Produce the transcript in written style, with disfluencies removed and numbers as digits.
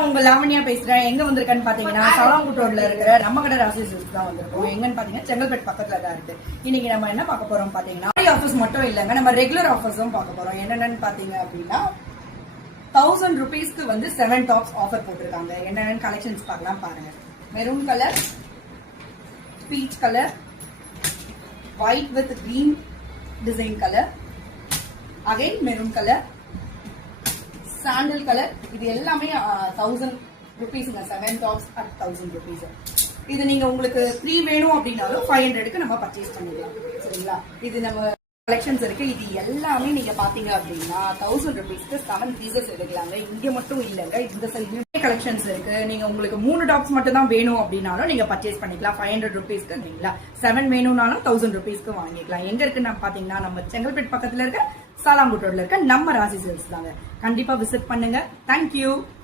நான் உங்க லாவண்யா பேசுறேன். எங்க வந்திருக்கேன்னு பாத்தீங்கன்னா சாலாங்குட்டோர்ல இருக்கிற நம்ம கடை ராசி சில்க்ஸ் தான் வந்திருக்கோம். எங்கன்னு பாத்தீங்கன்னா செங்கல்பேட் பக்கத்துல தான் இருக்கு. இன்னைக்கு நம்ம என்ன பார்க்க போறோம் பாத்தீங்கன்னா ஆஃபர்ஸ் மட்டும் இல்லங்க, நம்ம ரெகுலர் ஆஃபர்ஸும் பார்க்க போறோம். என்னென்னு பாத்தீங்க அப்படின்னா 1000 rupeesக்கு வந்து 7 டாப்ஸ் ஆஃபர் போட்டிருக்காங்க. என்னென்னு கலெக்ஷன்ஸ் பார்க்கலாம் பாருங்க. Maroon colour, peach colour, white with green design colour, again maroon colour, sandal colour. இது எல்லாமே 1000 rupeesங்க. 7 டாப்ஸ் அட் 1000 rupees. இது நீங்க உங்களுக்கு 3 வேணும் அப்படின்னாலும் 500க்கு நம்ம பர்ச்சேஸ் பண்ணிடலாம். சரிங்களா? இது நம்ம கலெக்ஷன்ஸ் இருக்கு. இது எல்லாமே நீங்க பாத்தீங்க அப்படின்னா 1000 rupeesக்கு 7 பீசஸ் எடுக்கலாங்க. இங்க மட்டும் இல்லங்க, இந்த சைட்லயும் கலெக்ஷன்ஸ் இருக்கு. நீங்க உங்களுக்கு 3 டாப்ஸ் மட்டும் தான் வேணும் அப்படின்னாலும் நீங்க பர்ச்சேஸ் பண்ணிக்கலாம் 500 rupeesக்கு. சரிங்களா? 7 வேணும்னாலும் 1000 rupeesக்கு வாங்கிக்கலாம். எங்க இருக்குன்னு பாத்தீங்கன்னா நம்ம செங்கல்பேட் பக்கத்துல இருக்க சாலாங்குட்டோர்ல இருக்க நம்ம ராசி சில்க்ஸ் தாங்க. கண்டிப்பா விசிட் பண்ணுங்க. தேங்க்யூ.